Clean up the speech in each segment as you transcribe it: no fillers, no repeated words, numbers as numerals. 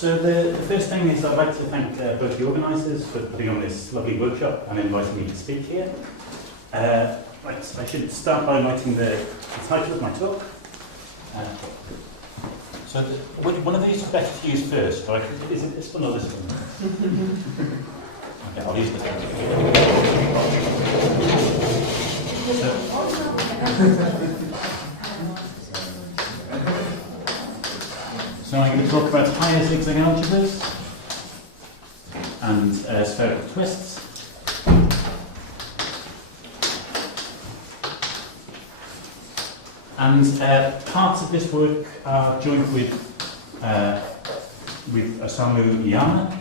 So the first thing is I'd like to thank both the organisers for putting on this lovely workshop and inviting me to speak here. Right, so I should start by writing the title of my talk. One of these is better to use first, right? Is it this one or this one? Okay, I'll use this one. So I'm going to talk about higher zigzag algebras and spherical twists. And parts of this work are joint with Osamu Iyama.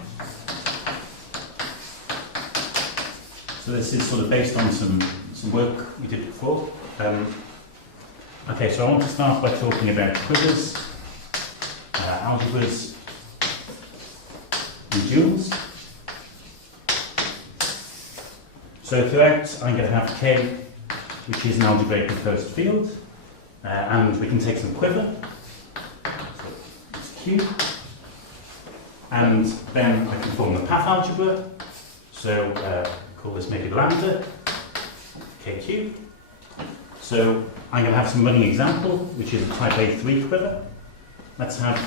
So this is sort of based on some work we did before. Okay, so I want to start by talking about quivers, algebras, and duals. So throughout I'm going to have K, which is an algebraically closed field. And we can take some quiver, so it's Q, and then I can form the path algebra, so call this maybe lambda, KQ. So I'm going to have some running example, which is a type A3 quiver. Let's have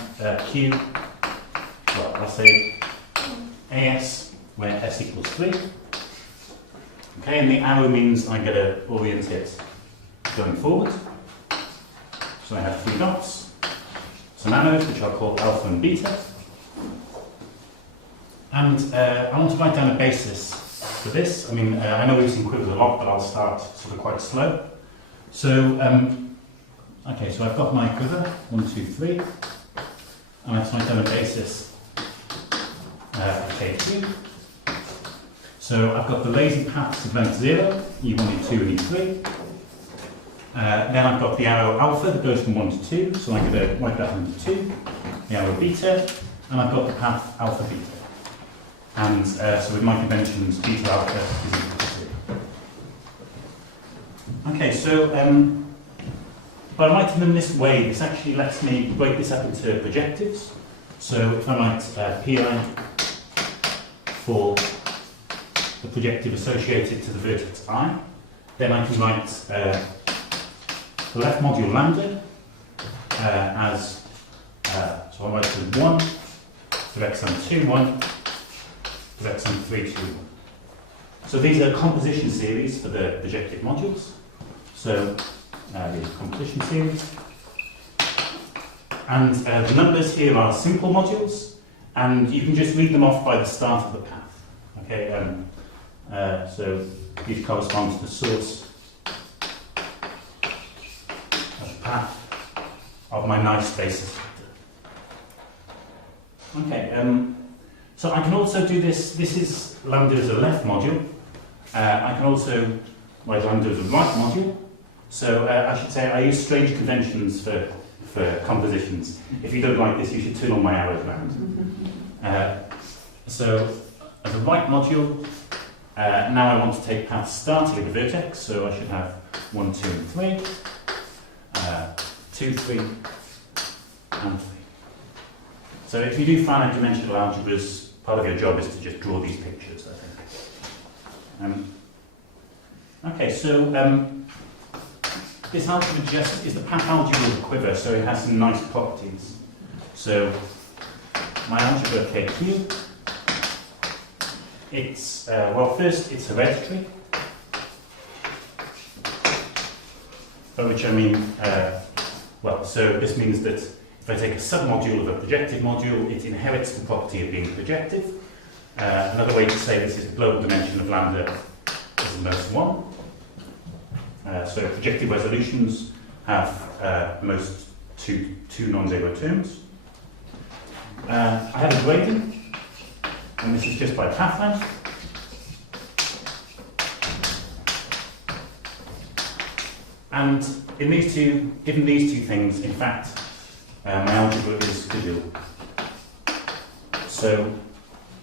Q, well, I'll say AS, where S equals 3. Okay, and the arrow means I'm going to orient it going forward. So I have 3 dots, some arrows which I'll call alpha and beta. And I want to write down a basis for this. I mean, I know we've seen quivers a lot, but I'll start sort of quite slow. So, okay, so I've got my quiver, 1, 2, 3. And let's write down a basis K2. So I've got the lazy paths of length 0, E1, E2, and E3. Then I've got the arrow alpha that goes from 1 to 2, so I'm going to write that into 2. The arrow beta, and I've got the path alpha beta. And so with my conventions, beta alpha is equal to 2. Okay, so by writing them this way, this actually lets me break this up into projectives. So if I write Pi for the projective associated to the vertex I, then I can write the left module lambda as, so I'll write to 1, direct-sum 2, 1, direct-sum 3, 2, 1. So these are composition series for the projective modules. So the composition series. And the numbers here are simple modules, and you can just read them off by the start of the path. Okay, so these correspond to the source path of my nice basis vector. Okay, so I can also do this. This is lambda as a left module. I can also write lambda as a right module. So I should say I use strange conventions for compositions. If you don't like this, you should turn all my arrows around. So as a right module, now I want to take paths starting at the vertex. So I should have 1, 2, and 3. 2, 3, and 3. So if you do finite dimensional algebras, part of your job is to just draw these pictures, I think. Okay, so this algebra just is the path algebra of the quiver, so it has some nice properties. So my algebra KQ, it's, well, first it's hereditary, by which I mean, well, so this means that if I take a submodule of a projective module, it inherits the property of being projective. Another way to say this is the global dimension of lambda is the most 1. So projective resolutions have most two non-zero terms. I have a gradient, and this is just by path length. And in these two, given these two things, in fact, my algebra is trivial. So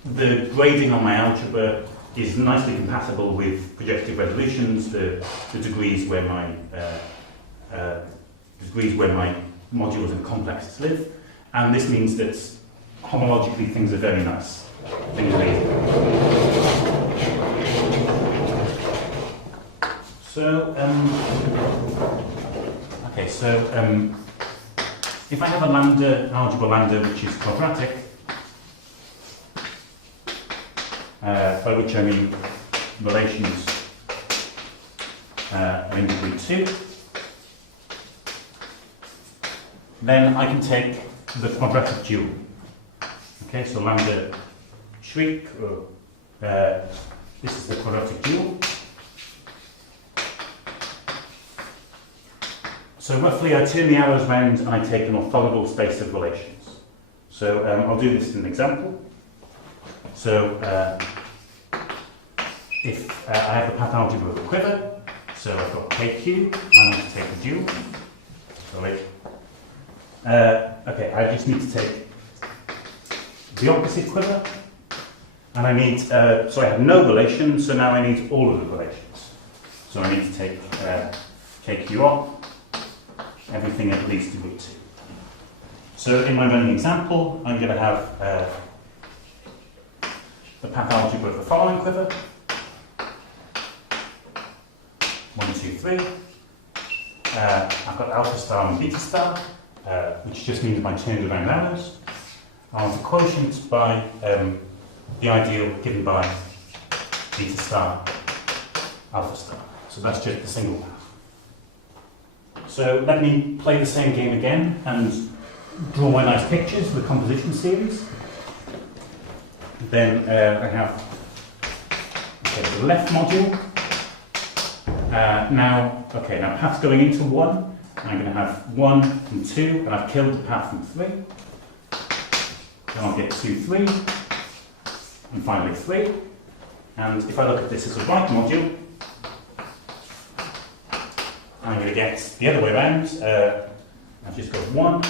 the grading on my algebra is nicely compatible with projective resolutions, the degrees where my modules and complexes live, and this means that homologically things are very nice. Things are easy. So, if I have a lambda, algebra lambda, which is quadratic, by which I mean relations are in degree 2, then I can take the quadratic dual. Okay, so lambda shriek, or this is the quadratic dual. So roughly I turn the arrows round and I take an orthogonal space of relations. So I'll do this in an example. So if I have the path algebra of a quiver, so I've got KQ, I want to take the dual. Sorry. Okay, I just need to take the opposite quiver, and I need, so I have no relation, so now I need all of the relations. So I need to take KQ off, everything at least degree 2. So in my running example, I'm going to have the path algebra of the following quiver. 1, 2, 3. I've got alpha star and beta star, which just means my turned around arrows. I want a quotient by the ideal given by beta star, alpha star. So that's just the single path. So let me play the same game again and draw my nice pictures for the composition series. Then I have the left module. Now paths going into 1. I'm going to have 1 and 2, and I've killed the path from 3. Then I'll get 2, 3, and finally 3. And if I look at this as a right module, I'm going to get the other way around. I've just got 1,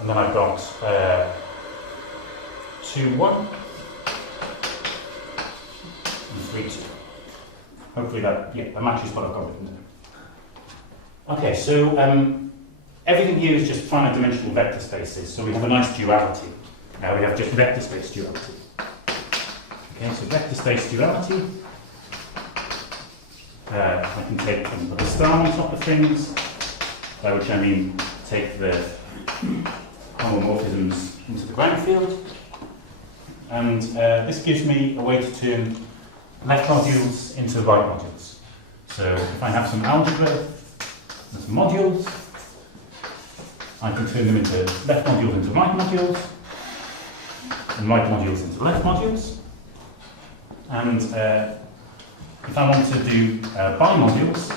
and then I've got 2, 1, and 3, 2. Hopefully that matches what I've got written down. Okay, so everything here is just finite dimensional vector spaces, so we have a nice duality. Now we have just vector space duality. Okay, so vector space duality. I can take and put a star on top of things, by which I mean take the homomorphisms into the ground field. And this gives me a way to turn left modules into right modules. So if I have some algebra and some modules, I can turn them into left modules into right modules, and right modules into left modules. And if I want to do bimodules,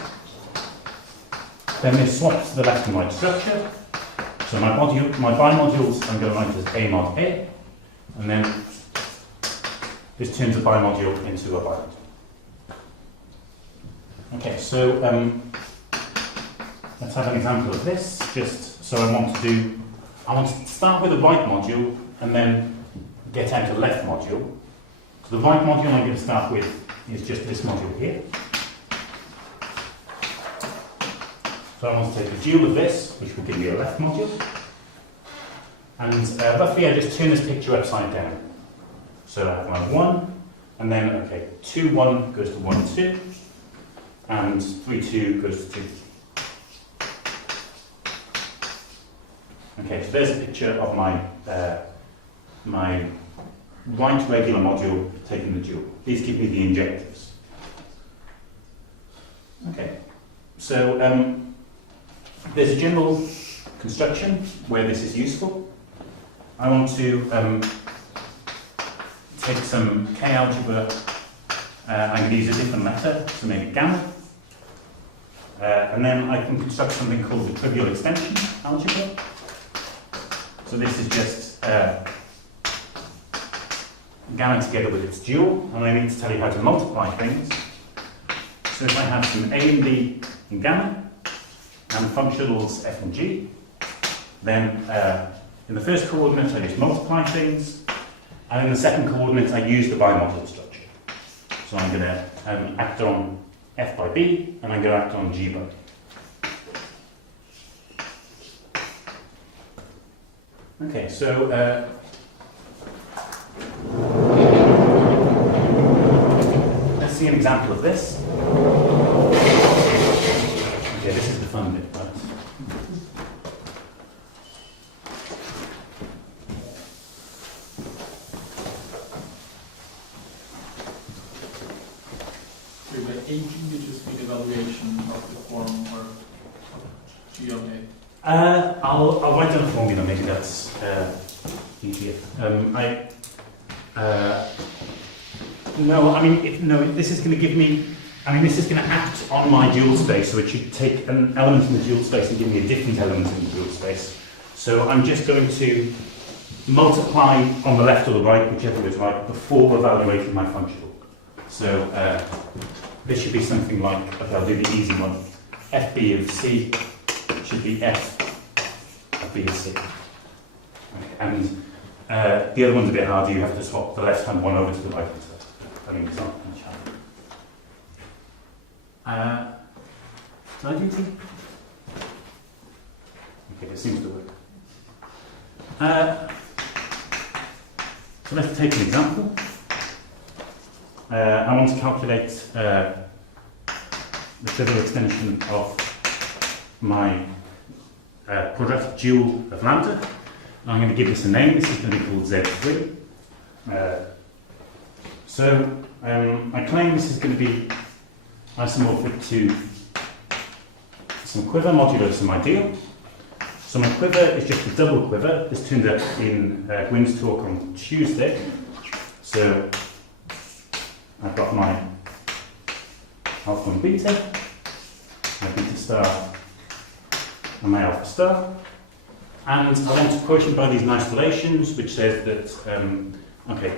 then this swaps the left and right structure. So my bimodules I'm going to write as A mod A, and then this turns a bimodule into a bimodule. Okay, so let's have an example of this. Just so I want to start with a right module and then get out a left module. So the right module I'm going to start with is just this module here. So I want to take the dual of this, which will give me a left module. And roughly I just turn this picture upside down. So I have my 1, and then, 2, 1 goes to 1, 2, and 3, 2 goes to 2. Okay, so there's a picture of my my right regular module taking the dual. These give me the injectives. Okay, so there's a general construction where this is useful. I want to take some K algebra. I'm going to use a different letter to make it gamma. And then I can construct something called the trivial extension algebra. So this is just gamma together with its dual, and I need to tell you how to multiply things. So if I have some A and B in gamma, and functionals f and g, then in the first coordinate I just multiply things, and in the second coordinate I use the bimodule structure. So I'm going to act on f by b, and I'm going to act on g by b. Okay, so let's see an example of this. Okay, this is the fun bit, right? So by AG, you just mean evaluation of the form or G of A? I'll write down a formula, maybe that's easier. No, I mean, no, this is going to give me, I mean, this is going to act on my dual space, so it should take an element in the dual space and give me a different element in the dual space. So I'm just going to multiply on the left or the right, whichever is right, before evaluating my function. So this should be something like, okay, I'll do the easy one. FB of C should be F of B of C. Okay, and the other one's a bit harder, you have to swap the left-hand one over to the right-hand side. I mean, it's not much harder. Did I do two? Okay, it seems to work. So let's take an example. I want to calculate the trivial extension of my quadratic dual of lambda. I'm going to give this a name. This is going to be called Z3. I claim this is going to be isomorphic to some quiver modulo some ideal. So my quiver is just a double quiver. This turned up in Gwyn's talk on Tuesday. So I've got my alpha and beta, my beta star and my alpha star. And I want to quotient by these nice relations, which says that, okay,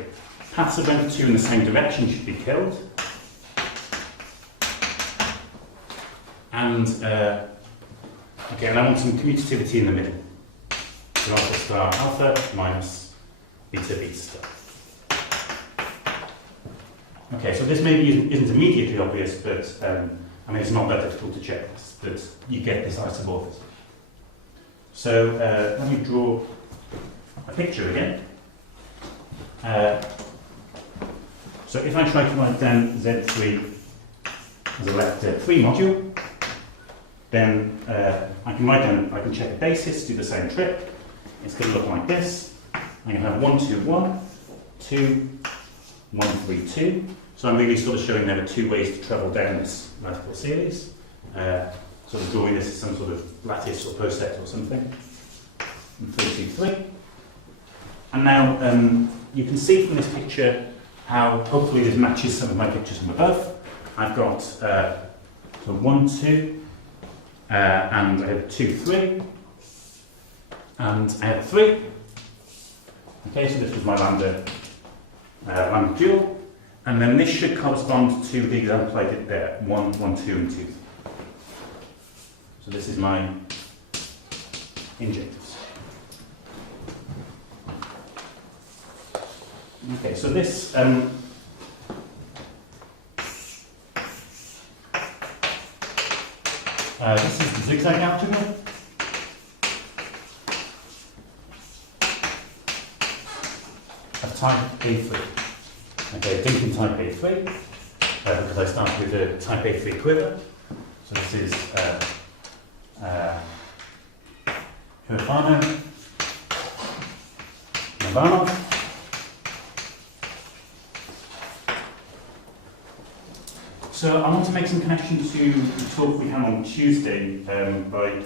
paths of rank 2 in the same direction should be killed. And, okay, and I want some commutativity in the middle. So alpha star alpha minus beta beta star. Okay, so this maybe isn't immediately obvious, but I mean, it's not that difficult to check this, that you get this isomorphism. So let me draw a picture again. So if I try to write down Z3 as a vector 3 module, then I can check a basis, do the same trick. It's going to look like this. I'm going to have 1, 2, 1, 2, 1, 3, 2. So I'm really sort of showing there are two ways to travel down this multiple series. Sort of drawing this as some sort of lattice or posset or something. And 3, 2, 3. And now you can see from this picture how hopefully this matches some of my pictures from above. I've got so 1, 2, and I have 2, 3, and I have 3. Okay, so this was my lambda dual. And then this should correspond to the example I did there, 1, 1, 2, and 2, 3. So this is my injectors. Okay, so this this is the zigzag algebra. Of type A3. Okay, thinking type A3, because I started with a type A3 quiver. So this is Huerfano and Khovanov. So I want to make some connection to the talk we had on Tuesday by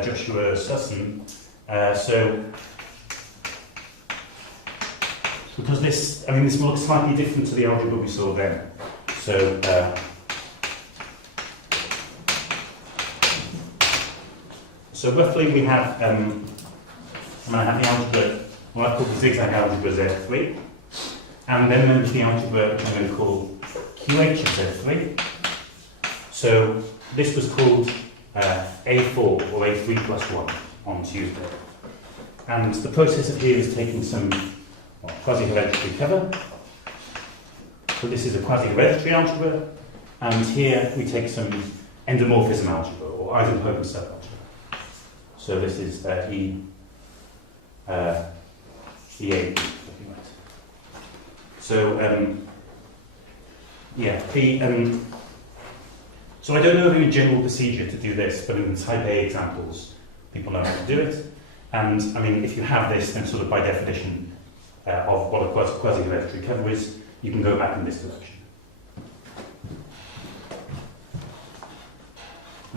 Joshua Susson. Because this will look slightly different to the algebra we saw then. So, roughly we have, I have the algebra, what I call the zigzag algebra Z3, and then there's the algebra which I'm going to call QH of Z3. So this was called A4 or A3 plus 1 on Tuesday. And the process of here is taking some quasi-hereditary cover. So this is a quasi-hereditary algebra, and here we take some endomorphism algebra or idempotent subalgebra. So this is EA. So, yeah, so I don't know of any general procedure to do this, but in type A examples, people know how to do it. And I mean, if you have this, then sort of by definition of what a quasi-hereditary cover is, you can go back in this direction.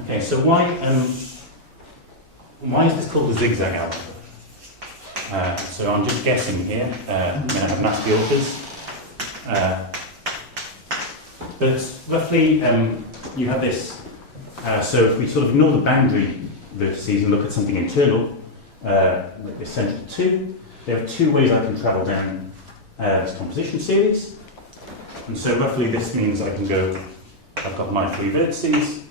Okay, so why is this called the zigzag algebra? So I'm just guessing here. I'm going to have math the authors. But roughly, you have this. So if we sort of ignore the boundary vertices and look at something internal, like this central 2, there are two ways I can travel down this composition series. And so roughly this means I can go, I've got my 3 vertices.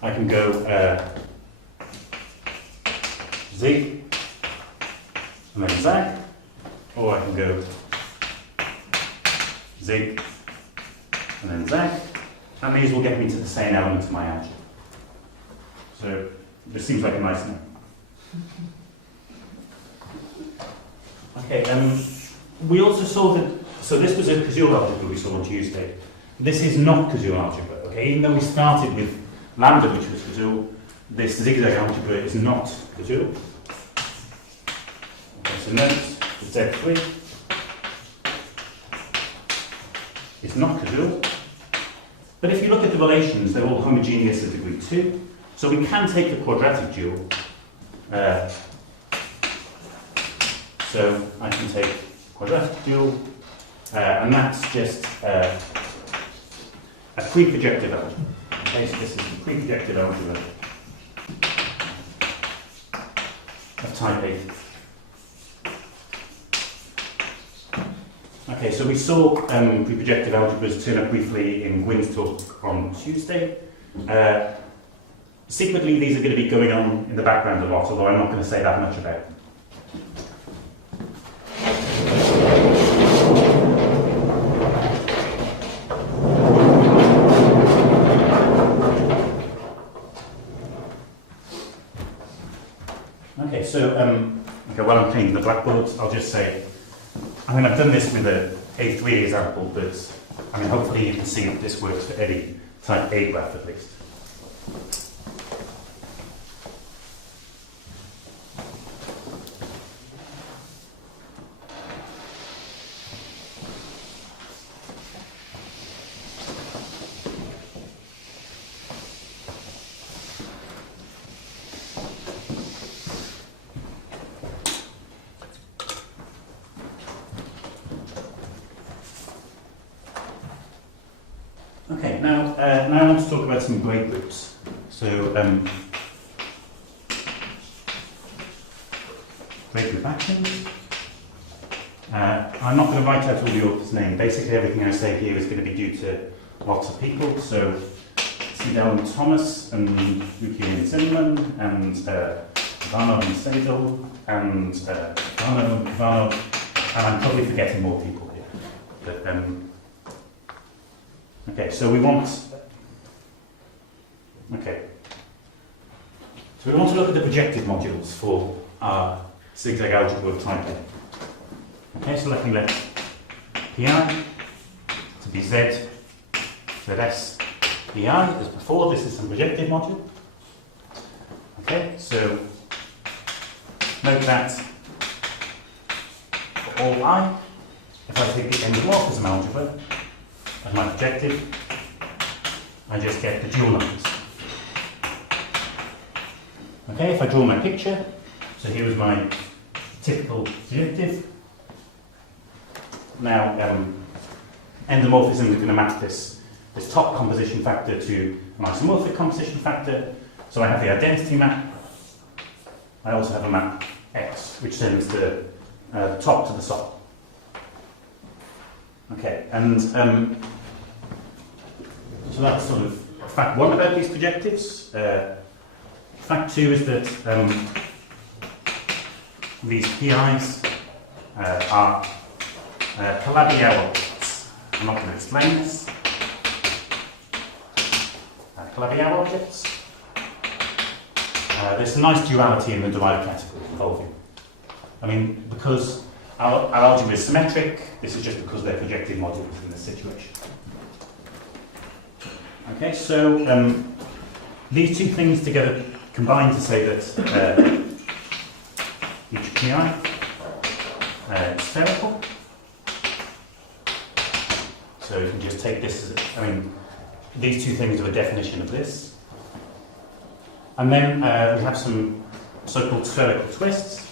I can go zig and then zag, or I can go zig and then zag, and these will get me to the same element of my algebra. So this seems like a nice name. Okay, we also saw that, so this was a causal algebra we saw on Tuesday. This is not causal algebra, okay? Even though we started with lambda, which was causal, this zigzag algebra is not causal. Okay, so notice that Z3 is not causal. But if you look at the relations, they're all homogeneous at degree 2. So we can take the quadratic dual. So I can take quadratic dual, and that's just a pre-projective algebra. Okay, so this is the pre-projective algebra of type A. Okay, so we saw pre-projective algebras turn up briefly in Gwyn's talk on Tuesday. Secretly, these are going to be going on in the background a lot, although I'm not going to say that much about them. Okay, so while I'm cleaning the blackboards, I'll just say, I mean, I've done this with a A3 example, but I mean, hopefully you can see that this works for any type A graph at least. Okay, now I want to talk about some grade groups. So, grade group actions. I'm not going to write out all the author's name. Basically, everything I say here is going to be due to lots of people. So, Seidel and Thomas, and Yuki and Zimmerman, and Huerfano and Seidel, and Huerfano and Khovanov, and I'm probably forgetting more people here. But, okay, so we want. Okay. So we want to look at the projective modules for our zigzag algebra of type A. Okay, so let me let Pi to be Z, Zs, Pi as before. This is some projective module. Okay, so note that for all I, if I take the endomorphism algebra as my projective, I just get the dual numbers. Okay, if I draw my picture, so here is my typical projective. Now, endomorphism is going to map this top composition factor to an isomorphic composition factor. So I have the identity map. I also have a map X, which sends the top to the sop. Okay, and so that's sort of fact one about these projectives. Fact two is that these PIs are Calabi-Yau objects. I'm not going to explain this. Calabi-Yau objects. there's a nice duality in the derived category involving. I mean, because our algebra is symmetric, this is just because they're projective modules in this situation. Okay, so these two things together combine to say that each PI is spherical. So you can just take this as, I mean, these two things are a definition of this. And then we have some so-called spherical twists.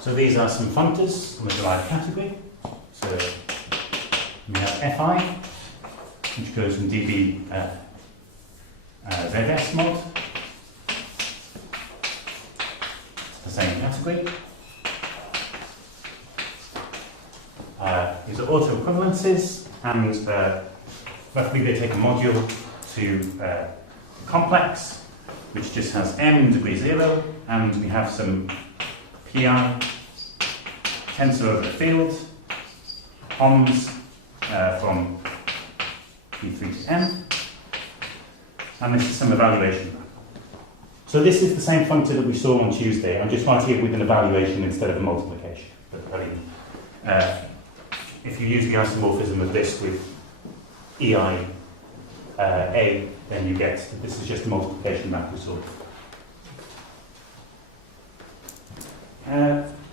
So these are some functors from the derived category. So we have Fi, which goes from dB ZS mod. It's the same category. These are auto-equivalences, and roughly they take a module to complex, which just has m degree 0, and we have some pi tensor over the field, oms from p3 to n, and this is some evaluation. So this is the same functor that we saw on Tuesday. I'm just writing it with an evaluation instead of a multiplication. But, I mean, if you use the isomorphism of this with EI A, then you get that this is just a multiplication map we saw.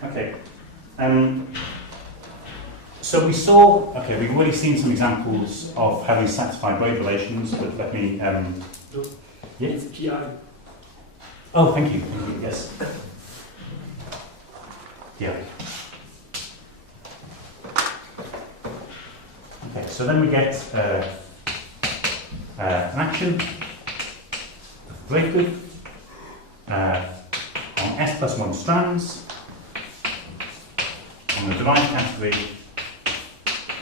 Okay. So we saw, okay, we've already seen some examples of how we satisfy braid relations, but let me, yeah? It's PI. Oh, thank you, yes. Yeah. Okay, so then we get an action, braid group, on S+1 strands, on the derived category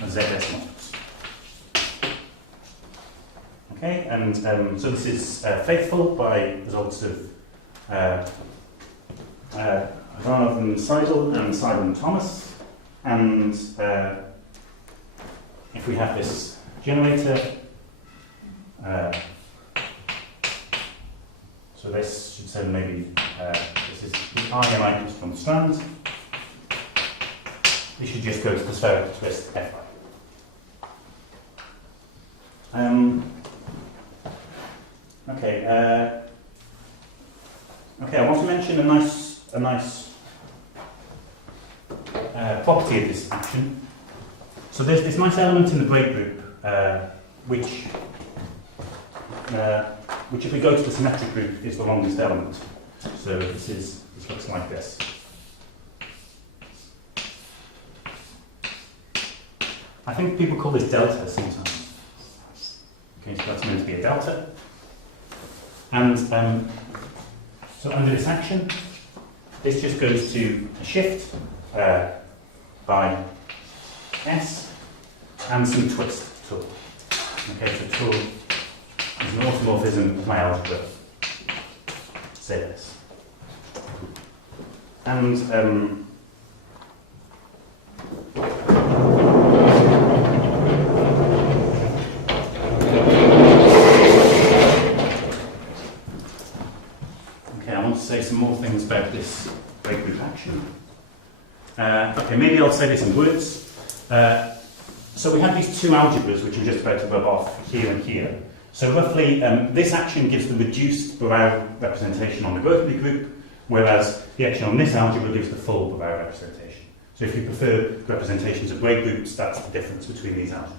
of ZS modules. Okay, and so this is faithful by results of Khovanov and Seidel and Seidel and Thomas. And if we have this generator, so this should say maybe this is the Iyama from strands. This should just go to the spherical twist Fi. Okay. Okay. I want to mention a nice property of this action. So there's this nice element in the braid group, which if we go to the symmetric group is the longest element. So this looks like this. I think people call this delta sometimes. Okay, so that's meant to be a delta. And so under this action, this just goes to a shift by S and some twist tool. Okay, so tool is an automorphism of my algebra. Say this. And say some more things about this braid group action. Okay, maybe I'll say this in words. So we have these two algebras which are just about to rub off here and here. So roughly, this action gives the reduced Barrow representation on the Grothendieck group, whereas the action on this algebra gives the full Barrow representation. So if you prefer representations of braid groups, that's the difference between these algebras.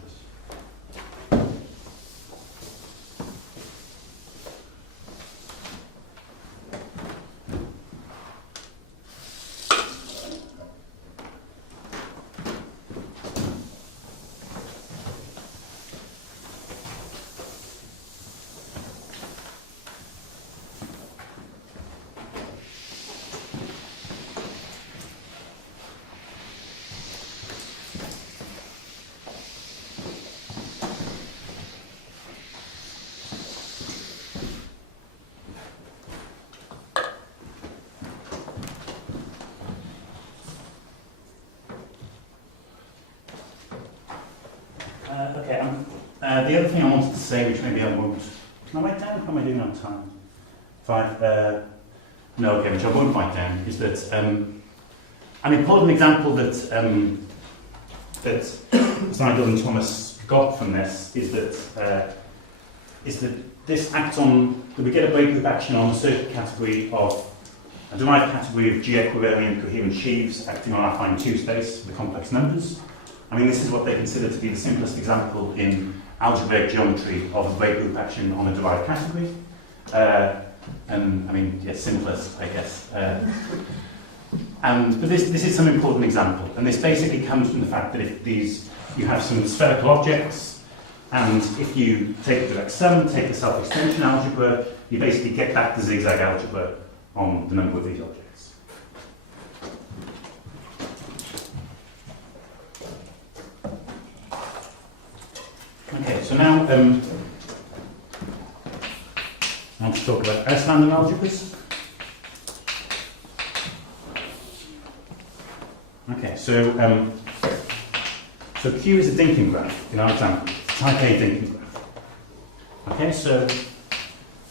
Okay, the other thing I wanted to say, which maybe I won't, can I write down? How am I doing on time? No, okay, which I won't write down, is that an important example that Seigel and Thomas got from this is that this acts on, that we get a break group action on a certain category of, a derived category of G-equivariant coherent sheaves acting on affine 2 space with complex numbers. I mean, this is what they consider to be the simplest example in algebraic geometry of a break group action on a derived category. And I mean, yes, simplest, I guess. But this is some important example, and this basically comes from the fact that if you have some spherical objects, and if you take the direct sum, take the self-extension algebra, you basically get back the zigzag algebra on the number of these objects. Okay, so now I want to talk about Auslander algebras. Okay, so Q is a Dinkin graph in our example, type A Dinkin graph. Okay, so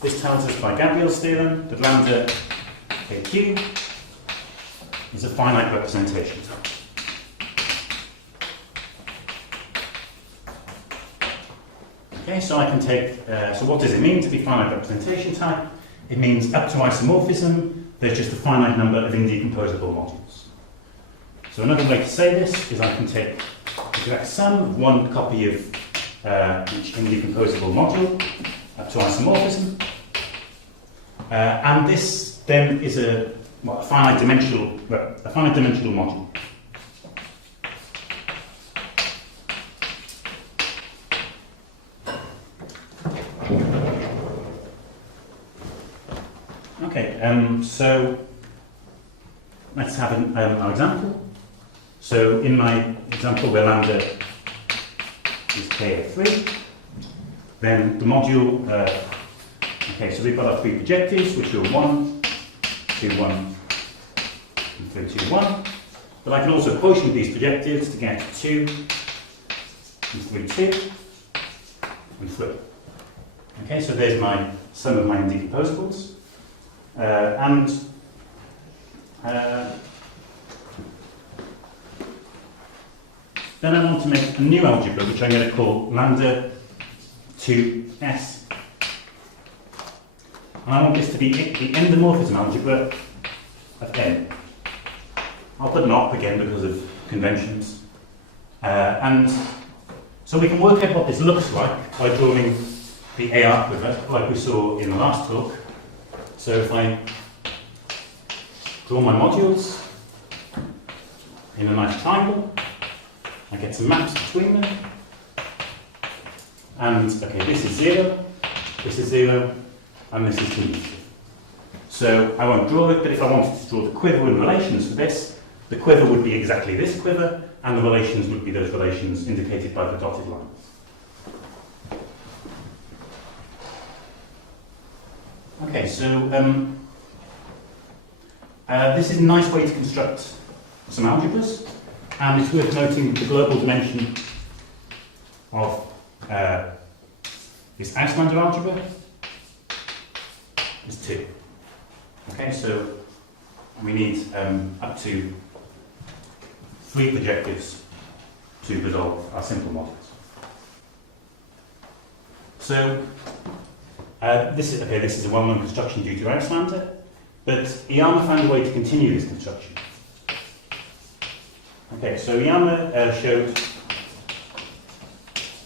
this tells us by Gabriel's theorem that lambda Q is a finite representation type. Okay, so I can take, so what does it mean to be finite representation type? It means up to isomorphism, there's just a finite number of indecomposable modules. So another way to say this is I can take the direct sum of one copy of each indecomposable module up to isomorphism. And this then is a finite dimensional module. Okay, so let's have our example. So in my example where lambda is k of 3, then the module, okay, so we've got our three projectives, which are 1, 2, 1, and 3, 2, 1. But I can also quotient these projectives to get 2, and 3, 2, and 3. Okay, so there's my sum of my indecomposables. Then I want to make a new algebra, which I'm going to call lambda 2s. And I want this to be the endomorphism algebra of n. I'll put an op again because of conventions. And so we can work out what this looks like by drawing the AR quiver, like we saw in the last talk. So if I draw my modules in a nice triangle, I get some maps between them. And, okay, this is 0, and this is 2. So I won't draw it, but if I wanted to draw the quiver in relations for this, the quiver would be exactly this quiver, and the relations would be those relations indicated by the dotted lines. Okay, so this is a nice way to construct some algebras, and it's worth noting the global dimension of this Auslander algebra is 2. Okay, so we need up to 3 projectives to resolve our simple models. So this is a well-known construction due to Auslander, but Iyama found a way to continue this construction. Okay, so Iyama showed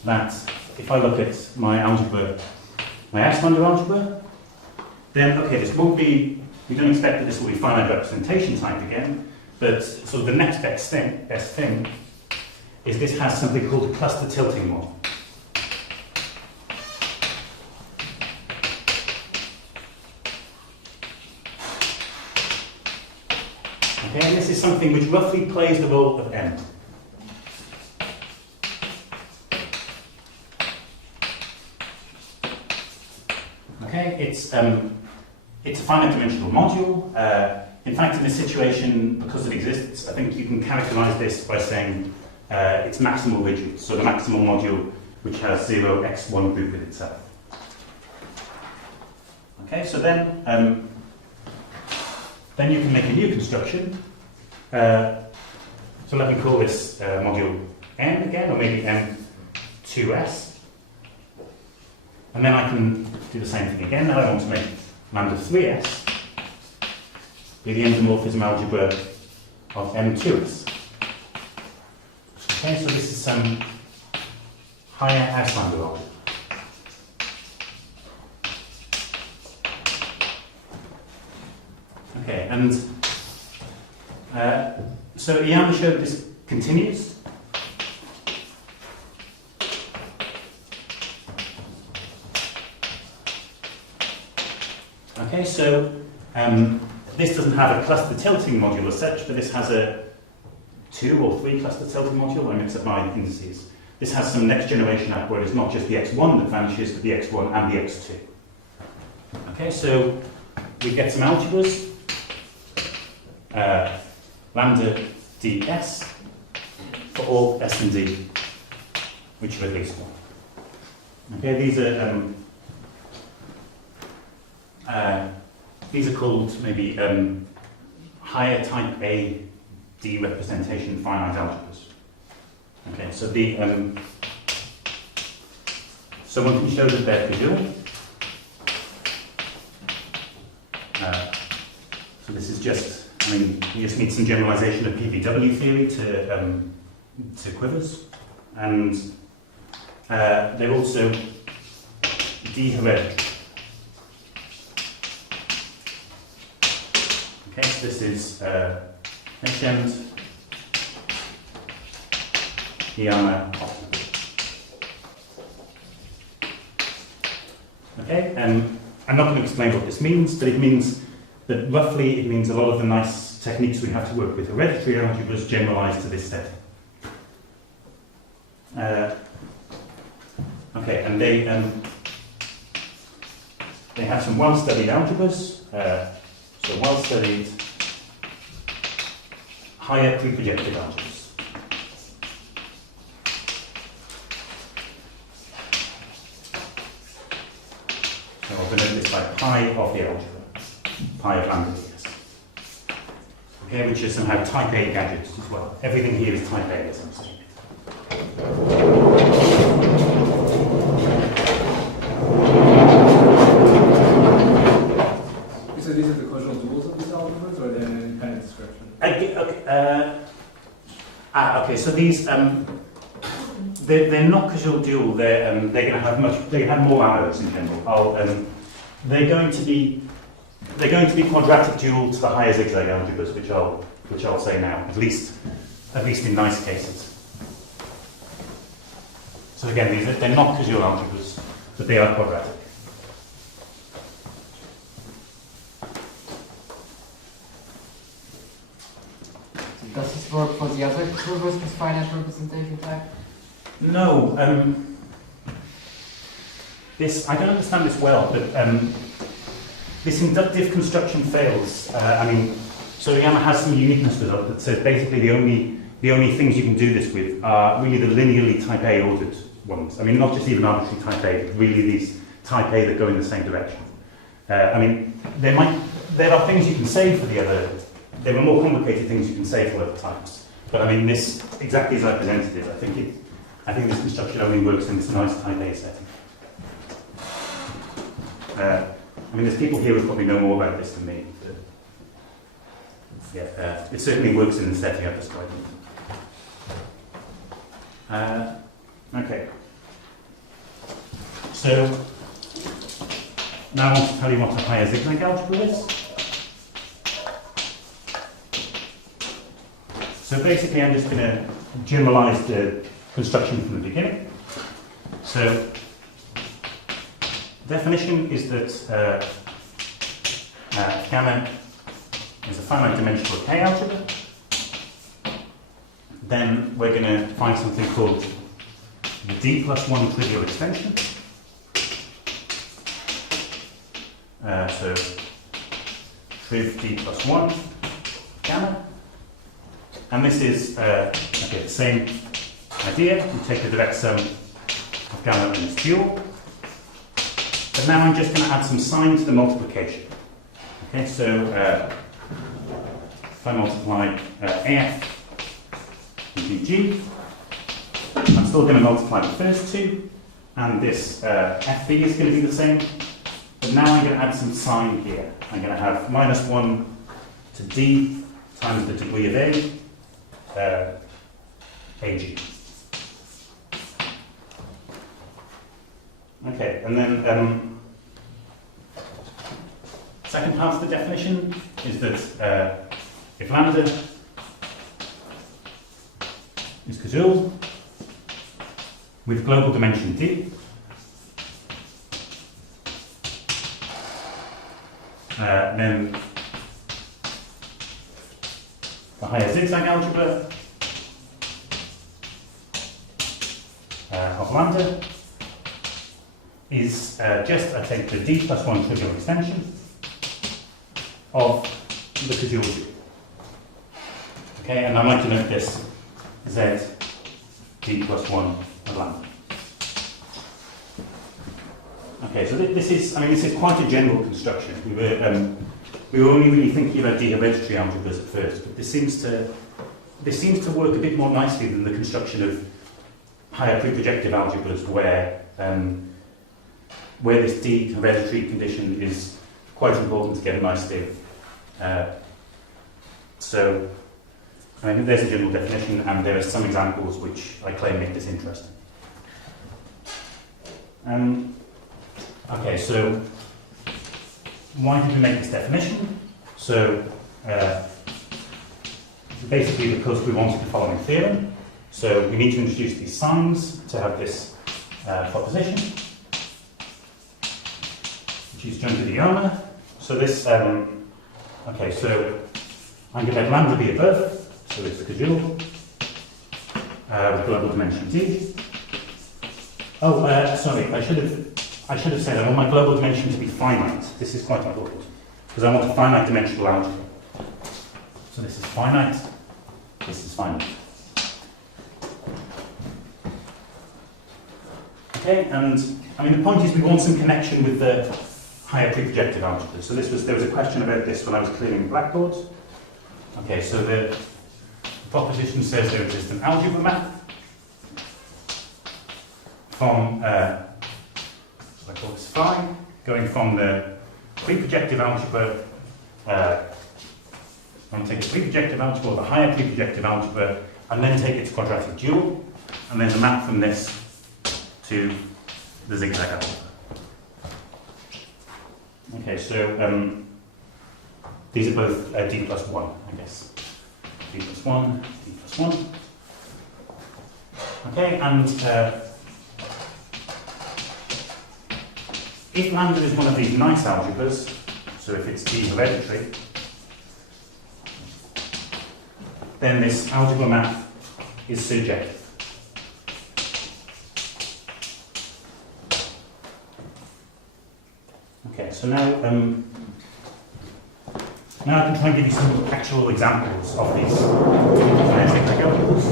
that if I look at my algebra, my Auslander algebra, then okay, this won't be, we don't expect that this will be finite representation type again, but sort of the next best thing is this has something called a cluster tilting model. Okay, and this is something which roughly plays the role of n. Okay, it's a finite dimensional module. In fact, in this situation, because it exists, I think you can characterize this by saying it's maximal rigid. So the maximal module which has 0 x1 group with itself. Okay, so then you can make a new construction. So let me call this module n again, or maybe n2s. And then I can do the same thing again. Now I want to make lambda 3s be the endomorphism algebra of m2s. Okay, so this is some higher Auslander algebra. Okay, and so Iyama showed this continues. Okay, so this doesn't have a cluster tilting module as such, but this has a 2 or 3 cluster tilting module. I mix up my indices. This has some next generation up where it's not just the x1 that vanishes, but the x1 and the x2. Okay, so we get some algebras. Lambda ds for all s and d, which are at least 1. Okay, these are called maybe higher type A D representation finite algebras. Okay, so so one can show that they're trivial. So this is just, I mean, you just need some generalization of PVW theory to quivers, and they're also D-hereditary. Okay, so this is H-end, Iyama, Auslander. Okay, I'm not going to explain what this means, but it means that roughly it means a lot of the nice techniques we have to work with hereditary algebras generalize to this setting. Okay, and they have some well-studied algebras. So well-studied higher pre-projected algebras. So I'll denote this by pi of the algebra, pi of lambda ds. Okay, which is somehow type A gadgets as well. Everything here is type A, as I'm saying. So these are the causal duals of these algebras, or they're an independent description? Okay, so these they're not causal dual. They're going to have more arrows in general. They're going to be quadratic dual to the higher zigzag algebras, which I'll say now, at least in nice cases. So again, they're not causal algebras, but they are quadratic. Does this work for the other quivers with finite representation type? No. I don't understand this well, but this inductive construction fails. So Iyama has some uniqueness with it that says basically the only things you can do this with are really the linearly type A ordered ones. I mean, not just even arbitrary type A, but really these type A that go in the same direction. There are things you can say for the other. There are more complicated things you can say for other types. But I mean, this, exactly as I presented it, I think this construction only works in this nice type A setting. There's people here who probably know more about this than me. But it certainly works in the setting I've described. Okay. So, now I want to tell you what a higher zigzag algebra is. So basically, I'm just going to generalize the construction from the beginning. So, definition is that gamma is a finite dimensional K algebra. Then we're going to find something called the D+1 trivial extension. So, triv D+1 gamma. And this is the same idea. We take the direct sum of gamma and its dual. But now I'm just going to add some sign to the multiplication. Okay, so if I multiply AF and DG, I'm still going to multiply the first two, and this FB is going to be the same. But now I'm going to add some sign here. I'm going to have -1 to D times the degree of A, AG. Okay, and then second part of the definition is that if lambda is casual with global dimension D, then the higher zigzag algebra of lambda is just, I take the D plus 1 trivial extension of the casual group. Okay, and I'd like to note this Z D plus 1 of lambda. Okay, so this is quite a general construction. We were only really thinking about the hereditary algebras at first, but this seems to work a bit more nicely than the construction of higher pre-projective algebras, where this D hereditary condition is quite important to get a nice theory. So, there's a general definition, and there are some examples which I claim make this interesting. Okay, so why did we make this definition? So, basically because we wanted the following theorem. So we need to introduce these signs to have this proposition, which is joined to the Iyama. So this, okay, so I'm going to let lambda be above, so it's casual, with global dimension D. Oh, sorry, I should have said I want my global dimension to be finite. This is quite important, because I want a finite dimensional algebra. So this is finite, this is finite. Okay, and the point is we want some connection with the higher pre-projective algebra. So there was a question about this when I was clearing the blackboard. Okay, so the proposition says there exists an algebra map from, so I call this phi, going from the pre-projective algebra, I'm going to take a pre-projective algebra or the higher pre-projective algebra, and then take its quadratic dual, and then the map from this to the zigzag algebra. Okay, so these are both D plus 1, I guess. D plus 1, D plus 1. Okay, and if lambda is one of these nice algebras, so if it's D hereditary, then this algebra map is surjective. Okay, so now I can try and give you some actual examples of these zigzag algebras.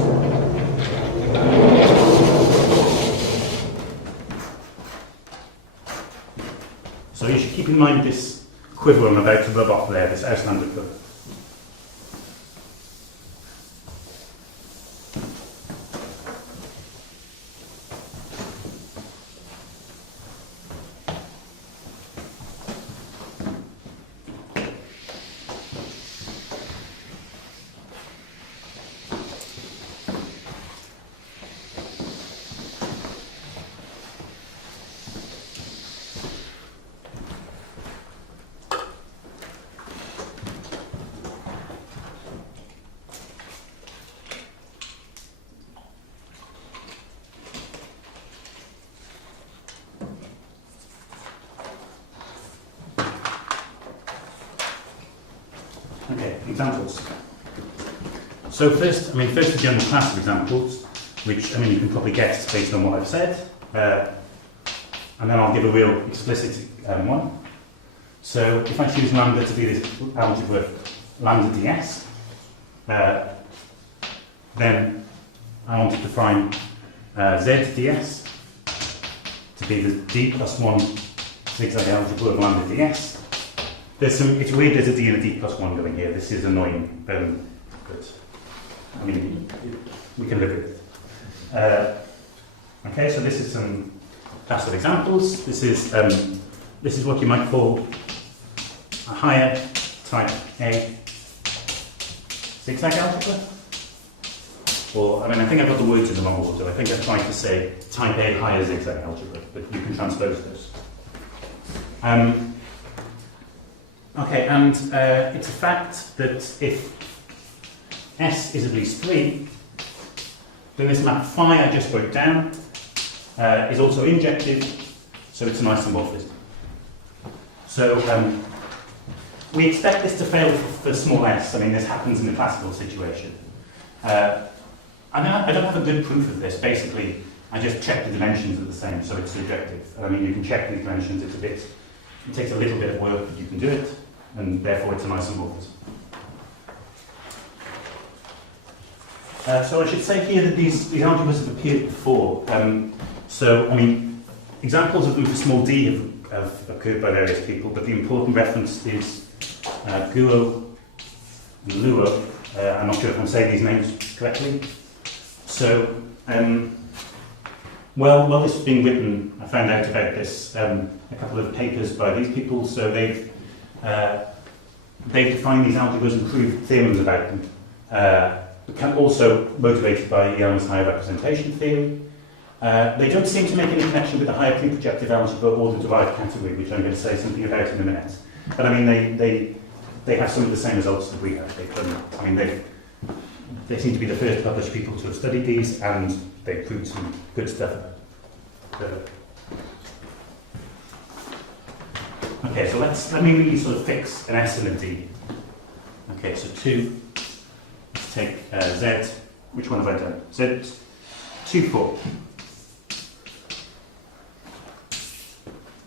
So you should keep in mind this quiver I'm about to rub off there, this Auslander quiver. Okay, examples. So first the general class of examples, which you can probably guess based on what I've said, and then I'll give a real explicit one. So if I choose lambda to be this algebra lambda ds, then I want to define z ds to be the d plus 1 zigzag algebra of lambda ds. It's weird there's a d and a d plus 1 going here. This is annoying, but I mean, we can live with it. Okay, so this is some class of examples. This is what you might call a higher type A zigzag algebra. Or, I mean, I think I've got the words in the wrong order. I think I'm trying to say type A higher zigzag algebra, but you can transpose those. Okay, and it's a fact that if S is at least 3, then this map phi I just wrote down is also injective, so it's an isomorphism. So we expect this to fail for small s. I mean, this happens in the classical situation. I don't have a good proof of this. Basically, I just check the dimensions are the same, so it's surjective. I mean, you can check these dimensions. It takes a little bit of work, but you can do it, and therefore it's an isomorphism. So I should say here that these algebras have appeared before. So, I mean, examples of them for small d have occurred by various people, but the important reference is Guo and Luo. I'm not sure if I'm saying these names correctly. So, well, this has been written. I found out about this a couple of papers by these people. So they've defined these algebras and proved theorems about them. Also motivated by Iyama's higher representation theory. They don't seem to make any connection with the higher pre-projective algebra or the derived category, which I'm going to say something about in a minute. But I mean, they have some of the same results that we have. They seem to be the first published people to have studied these, and they proved some good stuff about it. Okay, so let me really sort of fix an S and a D. Okay, so 2. Let's take Z. Which one have I done? Z 2, 4.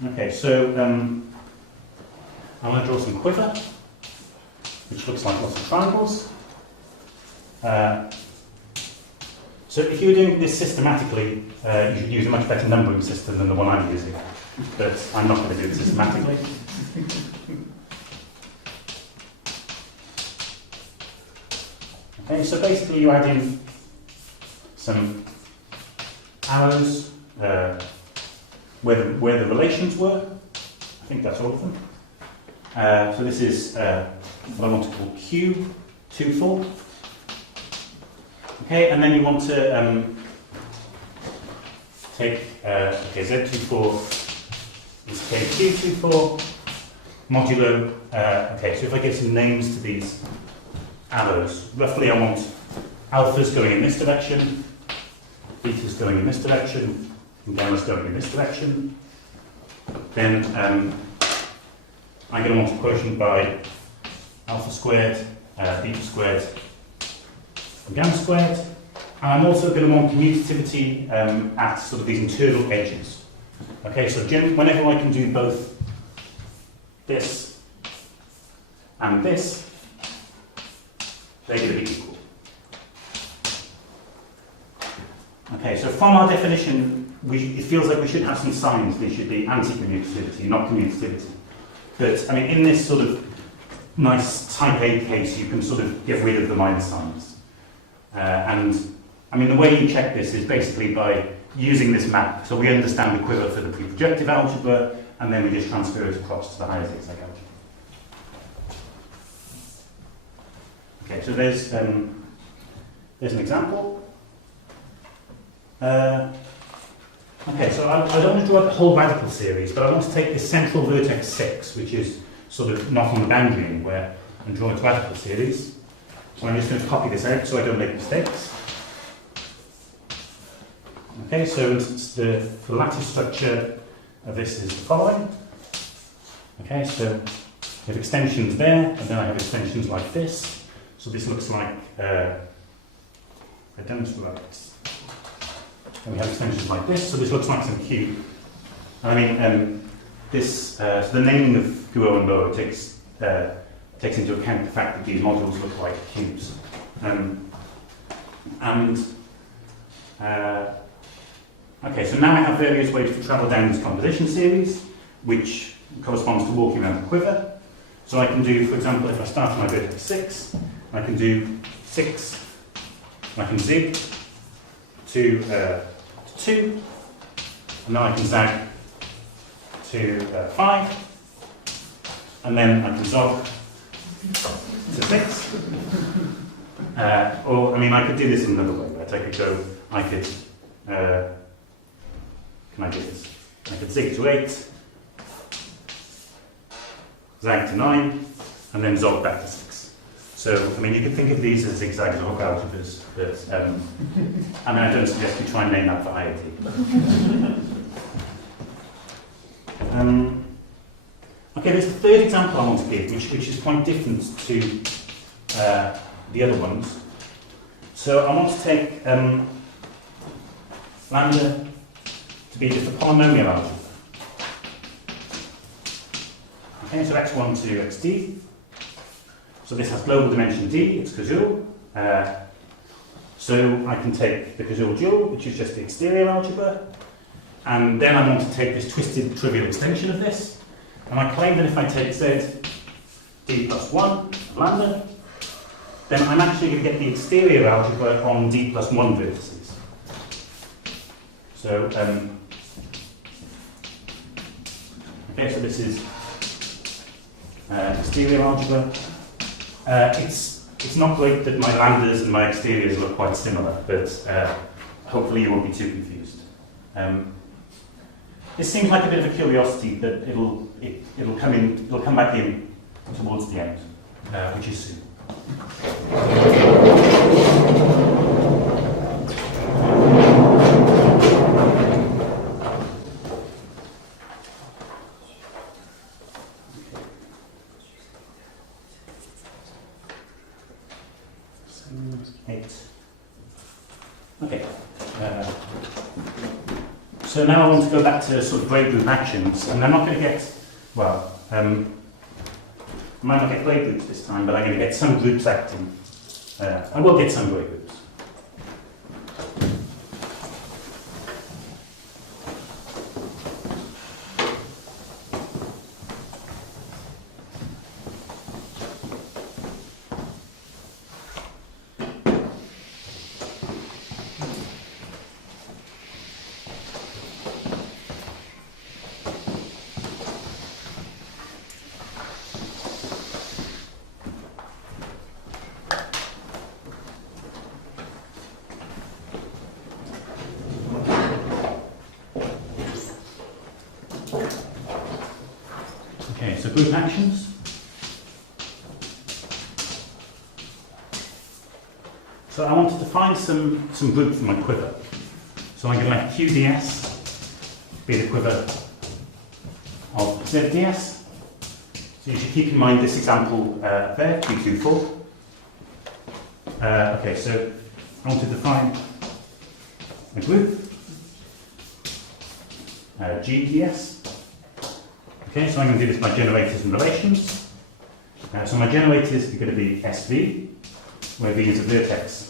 Okay, so I'm going to draw some quiver, which looks like lots of triangles. So if you were doing this systematically, you should use a much better numbering system than the one I'm using. But I'm not going to do it systematically. Okay, so basically you add in some arrows where the relations were. I think that's all of them. So this is what I want to call Q 2, 4. Okay, and then you want to take Z24 is KQ24 modulo. Okay, so if I give some names to these arrows, roughly I want alphas going in this direction, betas going in this direction, and gammas going in this direction. Then I'm going to want a quotient by alpha squared, beta squared, and gamma squared. And I'm also going to want commutativity at sort of these internal edges. Okay, so whenever I can do both this and this, they're going to be equal. Okay, so from our definition, it feels like we should have some signs. They should be anti-commutativity, not commutativity. But, I mean, in this sort of nice type A case, you can sort of get rid of the minus signs. And, I mean, the way you check this is basically by using this map. So we understand the quiver for the pre-projective algebra, and then we just transfer it across to the higher zigzag algebra. Okay, so there's an example. Okay, so I don't want to draw out the whole radical series, but I want to take this central vertex 6, which is sort of not on the boundary anywhere, and draw its radical series. So I'm just going to copy this out so I don't make mistakes. Okay, so the lattice structure of this is the following. Okay, so we have extensions there, and then I have extensions like this. So this looks like, I demonstrate. And we have extensions like this, so this looks like some cube. I mean, so the naming of Guo and Luo takes into account the fact that these modules look like cubes. And Okay, so now I have various ways to travel down this composition series, which corresponds to walking around the quiver. So I can do, for example, if I start on my vertex 6, I can do 6, I can zig to 2, and then I can zag to 5, and then I can zog to 6. Or, I mean, I could do this in another way, right? I could, can I do this? I could zig to 8, zag to 9, and then zog back to 6. So, I mean, you could think of these as zigzags or algebras, but, I mean, I don't suggest you try and name that for IoT. Okay, there's the third example I want to give, which is quite different to the other ones. So I want to take lambda to be just a polynomial algebra. Okay, so x1 to xd. So this has global dimension d, it's causal. So I can take the causal dual, which is just the exterior algebra, and then I want to take this twisted trivial extension of this, and I claim that if I take z d plus 1 lambda, then I'm actually going to get the exterior algebra on d plus 1 vertices. So, okay, so this is exterior algebra. It's not great that my lambdas and my exteriors look quite similar, but hopefully you won't be too confused. This seems like a bit of a curiosity, but it'll come back in towards the end, which is soon. Okay. So now I want to go back to sort of break group actions, and I'm not going to get, well, I might not get break groups this time, but I'm going to get some groups acting. I will get some break groups. Okay, so group actions. So I want to define some group for my quiver. So I'm going to let QDS be the quiver of ZDS. So you should keep in mind this example there, Q24. Okay, so I want to define a group, GDS. Okay, so I'm going to do this by generators and relations. So my generators are going to be SV, where V is a vertex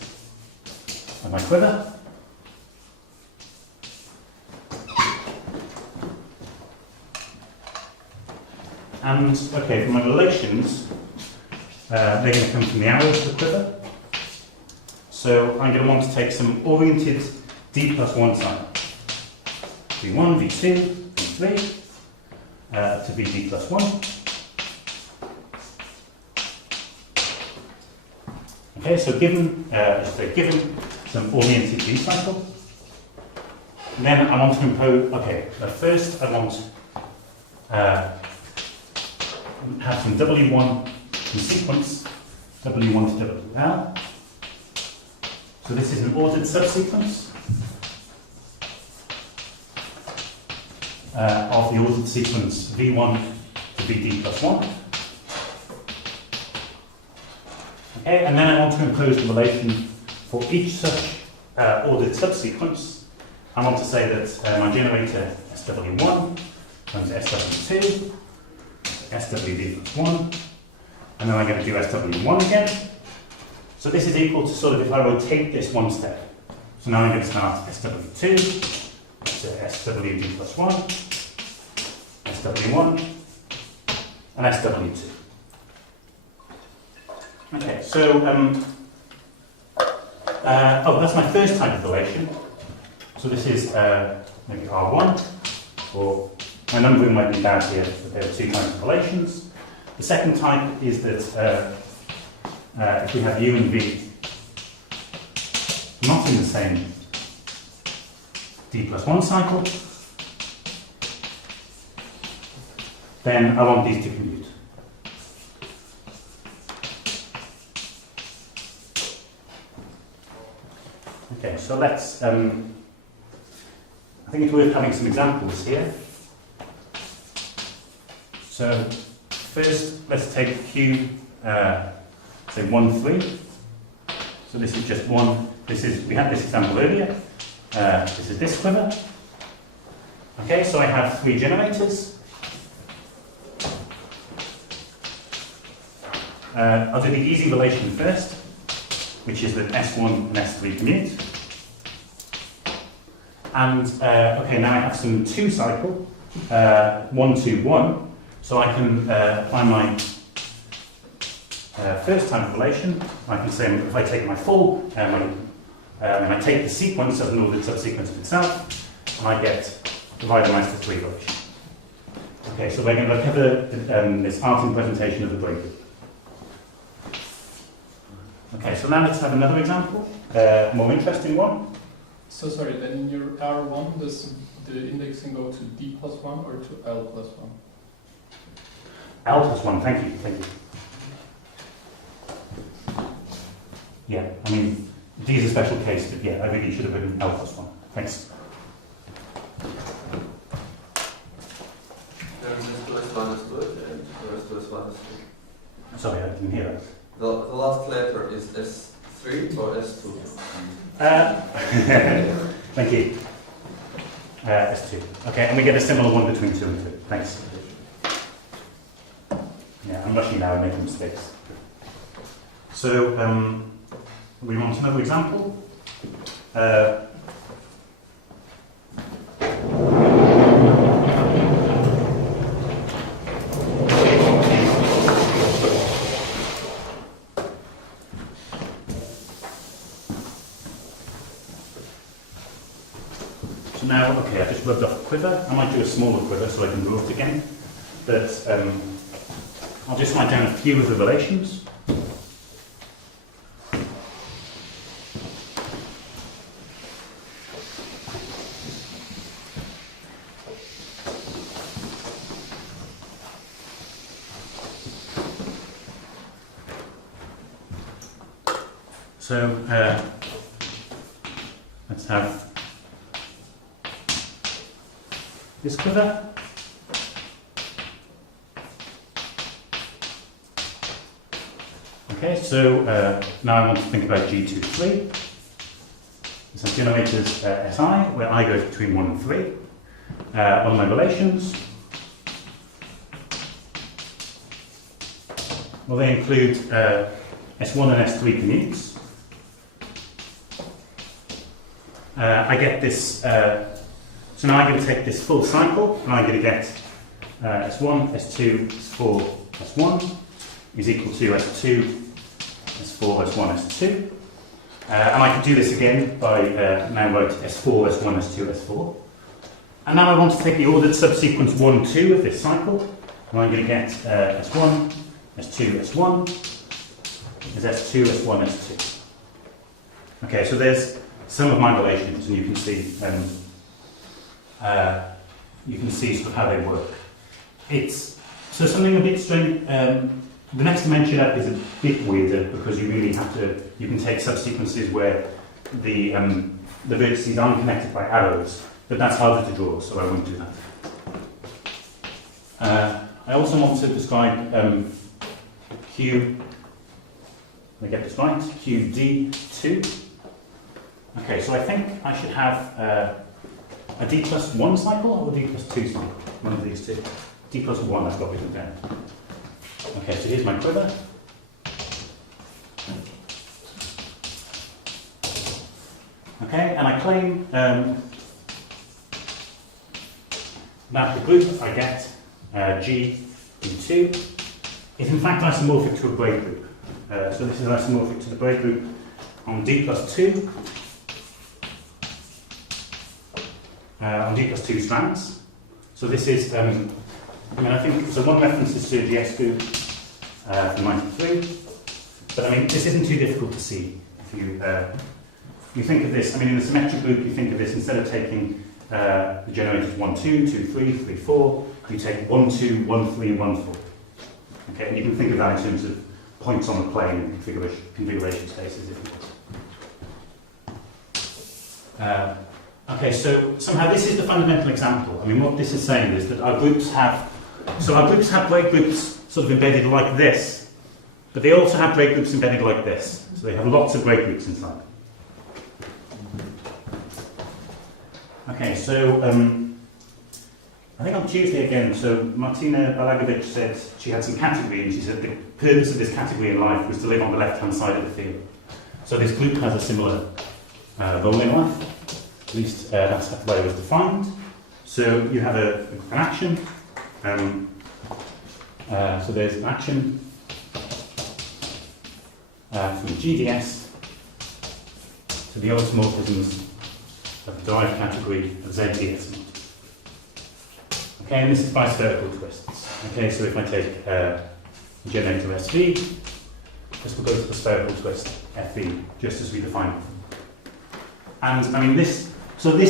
of my quiver. And, okay, for my relations, they're going to come from the arrows of the quiver. So I'm going to want to take some oriented D plus 1 sign. V1, V2, V3. To be d plus 1. Okay, so given some oriented D cycle, then I want to impose, okay, but first I want to have some W1 in sequence, W1 to WL. So this is an ordered subsequence of the ordered sequence V1 to Vd plus 1. Okay, and then I want to impose the relation for each such ordered subsequence. I want to say that my generator SW1 times SW2, SWD plus 1, and then I'm going to do SW1 again. So this is equal to sort of if I rotate this one step. So now I'm going to start SW2, SWD plus 1, SW1, and SW2. Okay, so, oh, that's my first type of relation. So this is maybe R1, or my numbering might be bad here, but there are two types of relations. The second type is that if we have U and V not in the same D plus 1 cycle, then I want these to commute. Okay, so let's, I think it's worth having some examples here. So first, let's take Q, say 1, 3. So this is just one, we had this example earlier. This is this quiver. Okay, so I have 3 generators. I'll do the easy relation first, which is that S1 and S3 commute. And, okay, now I have some 2 cycle, 1, 2, 1. So I can find my first type of relation. I can say if I take my full, and I take the sequence of an ordered subsequence of itself, and I get divided minus the 3 relation. Okay, so we're going to look at this arting presentation of the breakup. Okay, so now let's have another example, more interesting one. So sorry, then in your R1, does the indexing go to D plus 1 or to L plus 1? L plus 1, thank you, thank you. Yeah, I mean, D is a special case, but yeah, I really should have written L plus 1. Thanks. Sorry, I didn't hear that. The last letter is S3 or S2? Thank you. S2. Okay, and we get a similar one between 2 and 3. Thanks. Yeah, I'm rushing now, I'm making mistakes. So, we want another example. So now, okay, I just rubbed off a quiver. I might do a smaller quiver so I can draw it again. But I'll just write down a few of the relations. So let's have this quiver. Okay, so now I want to think about G23. So generators SI, where I goes between 1 and 3. What are my relations? Well, they include S1 and S3 commutes. I get this, so now I'm going to take this full cycle, and I'm going to get S1, S2, S4, S1 is equal to S2, S4, S1, S2. And I can do this again by now write S4, S1, S2, S4. And now I want to take the ordered subsequence 1, 2 of this cycle, and I'm going to get S1, S2, S1, is S2, S1, S2. Okay, so there's some of my relations, and you can see sort of how they work. It's so something a bit strange. The next dimension up is a bit weirder because you really have to. You can take subsequences where the vertices aren't connected by arrows, but that's harder to draw, so I won't do that. I also want to describe Q. Let me get this right. QD2. Okay, so I think I should have a D plus 1 cycle or a D plus 2 cycle. One of these two. D plus 1 I've got written down. Okay, so here's my quiver. Okay, and I claim that the group I get, G D2, is in fact isomorphic to a break group. So this is isomorphic to the break group on D plus 2, on D plus 2 strands. So this is, I think, so one reference is to the GS group from 93, but I mean, this isn't too difficult to see. If you think of this, in the symmetric group, you think of this, instead of taking the generators 1, 2, 2, 3, 3, 4, you take 1, 2, 1, 3, and 1, 4. Okay, and you can think of that in terms of points on the plane, configuration spaces, if you will. Okay, so somehow this is the fundamental example. What this is saying is that our groups have break groups sort of embedded like this, but they also have break groups embedded like this. So they have lots of break groups inside. Okay, so I think on Tuesday again, so Martina Balagovic said she had some category, and she said the purpose of this category in life was to live on the left-hand side of the field. So this group has a similar role in life. At least that's the way it was defined. So you have an action. So there's an action from GDS to the isomorphisms of the derived category of ZDS. Okay, and this is by spherical twists. Okay, so if I take generator SV, this will go to the spherical twist FV, just as we defined it. And this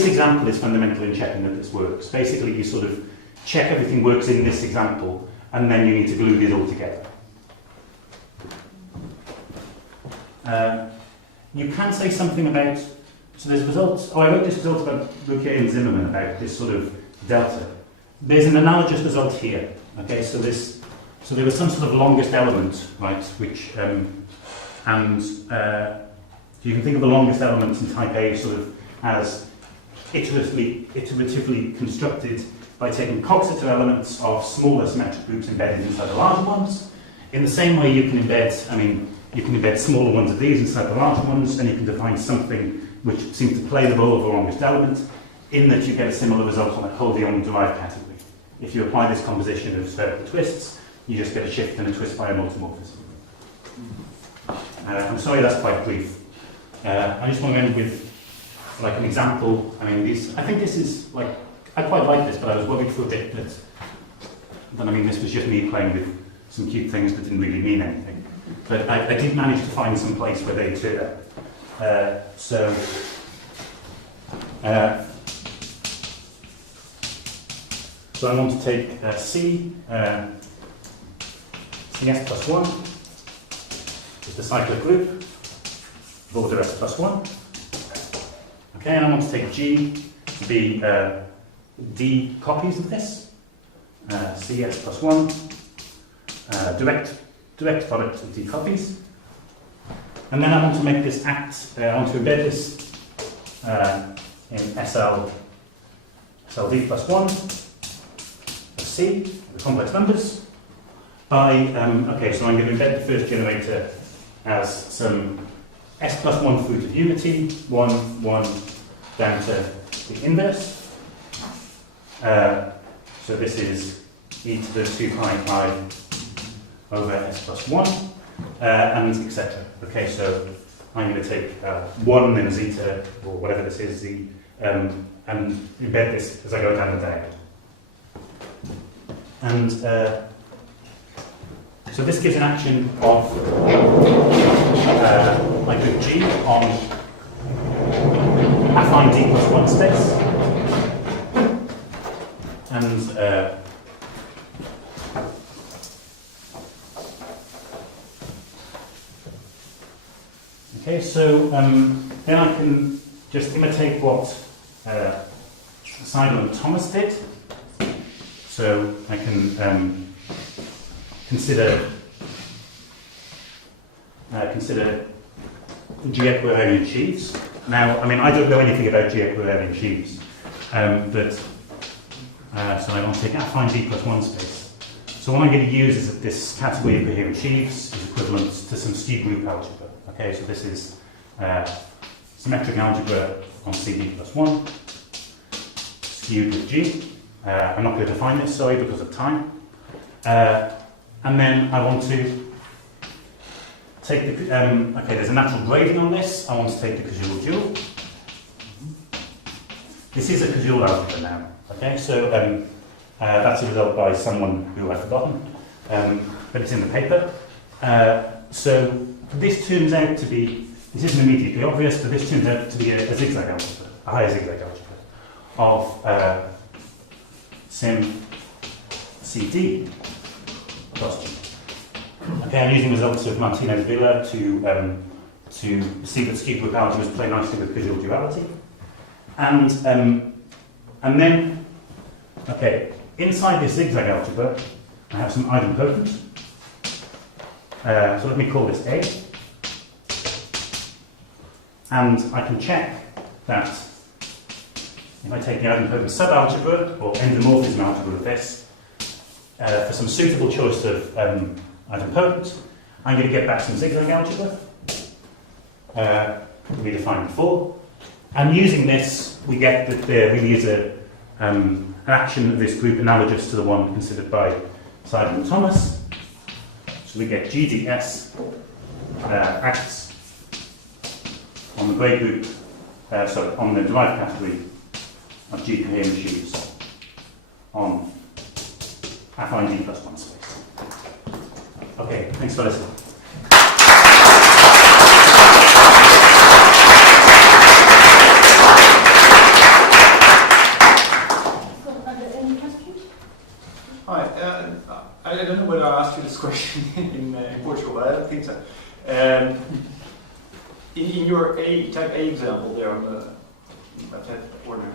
example is fundamental in checking that this works. Basically, you sort of check everything works in this example, and then you need to glue it all together. You can say something about, so there's results, I wrote this result about Ruquier and Zimmerman about this sort of delta. There's an analogous result here. Okay, so there was some sort of longest element, right, which, you can think of the longest element in type A sort of as iteratively constructed by taking coxeter elements of smaller symmetric groups embedded inside the larger ones. In the same way, you can embed smaller ones of these inside the larger ones, and you can define something which seems to play the role of the longest element, in that you get a similar result on a wholly derived category. If you apply this composition of spherical twists, you just get a shift and a twist by homomorphism. I'm sorry that's quite brief. I just want to end with like an example. I think this is like, I quite like this, but I was worried for a bit that this was just me playing with some cute things that didn't really mean anything. But I did manage to find some place where they turn up. So I want to take CS plus 1 is the cyclic group of order S plus 1. Okay, and I want to take G to be D copies of this, CS plus 1, direct product of D copies. And then I want to make this act, I want to embed this in SLD plus 1, C, the complex numbers, by, okay, so I'm going to embed the first generator as some S plus 1 fruit of unity, 1, 1, down to the inverse. So this is e to the 2 pi I over S plus 1, and etc. Okay, so I'm going to take 1 and zeta, or whatever this is, Z, and embed this as I go down the diagonal. And so this gives an action of my group G on affine D plus 1 space. And okay, so then I can just imitate what Seidel and Thomas did. So I can consider G-equivariant sheaves. Now, I don't know anything about G-equivariant sheaves, but so I want to take affine D plus 1 space. So what I'm going to use is that this category of coherent sheaves is equivalent to some skew group algebra. Okay, so this is symmetric algebra on CD plus 1, skewed with G. I'm not going to define this, sorry, because of time. And then I want to take the, okay, there's a natural grading on this. I want to take the causal dual. This is a causal algebra now, okay? So that's a result by someone who I've forgotten, but it's in the paper. So this turns out to be, this isn't immediately obvious, but this turns out to be a zigzag algebra, a higher zigzag algebra of sim CD plus G. Okay, I'm using results of Martinez-Villa to see that skewed algebras play nicely with causal duality. And then, okay, inside this zigzag algebra, I have some idempotents. So let me call this A. And I can check that if I take the idempotent subalgebra, or endomorphism algebra of this, for some suitable choice of idempotent, I'm going to get back some zigzag algebra, we defined before. And using this, we get that there really is an action of this group analogous to the one considered by Seidel and Thomas. So we get GDS acts on the grey group, on the derived category of G coherent shoes on affine D plus 1 space. Okay, thanks for listening. Hi, I don't know whether I asked you this question in Portugal, but I don't think so. In your type A example there on the corner,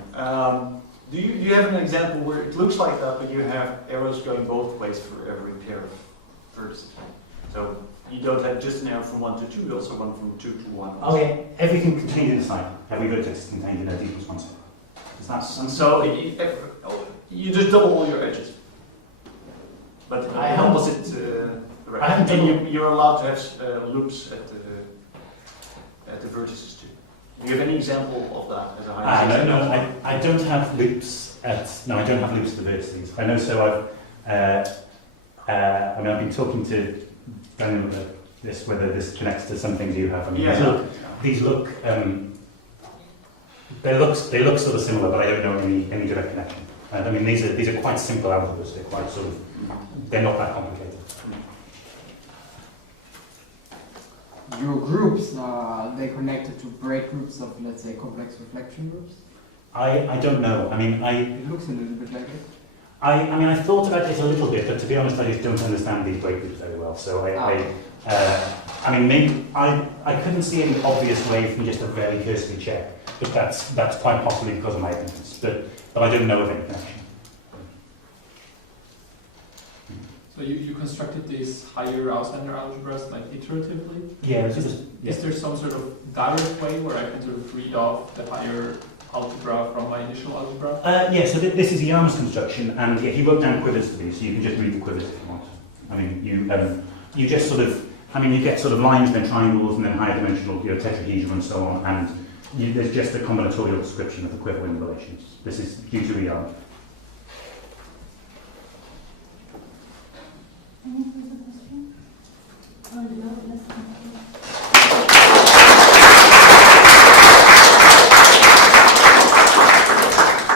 do you have an example where it looks like that, but you have arrows going both ways for every pair of vertices? So you don't have just an arrow from 1 to 2, you also one from 2 to 1. Oh yeah, everything contained in the cycle. Every vertex is contained in a D plus 1 cycle. And so you just double all your edges. But how was it? And you're allowed to have loops at the vertices too. Do you have any example of that as a high? No, I don't have loops at. No, I don't have loops at the vertices. I know. So I've been talking to Daniel about this, whether this connects to some things you have. I mean, these look. They look sort of similar, but I don't know any direct connection. I mean, these are quite simple algebras. They're quite sort of. They're not that complicated. Your groups, they connected to break groups of, let's say, complex reflection groups? I don't know. I mean, It looks a little bit like it. I thought about this a little bit, but to be honest, I just don't understand these break groups very well. So I mean, maybe I couldn't see any obvious way from just a very cursory check, but that's quite possibly because of my ignorance. But I don't know of any connection. So you constructed these higher Auslander algebras like iteratively? Yeah, Is there some sort of direct way where I can sort of read off the higher algebra from my initial algebra? Yeah, so this is Iyama's construction, and yeah, he wrote down quivers for these, so you can just read the quivers if you want. I mean, you just sort of, you get sort of lines, then triangles, and then higher dimensional, tetrahedron, and so on, and there's just a combinatorial description of the quiver in relations. This is due to Iyama.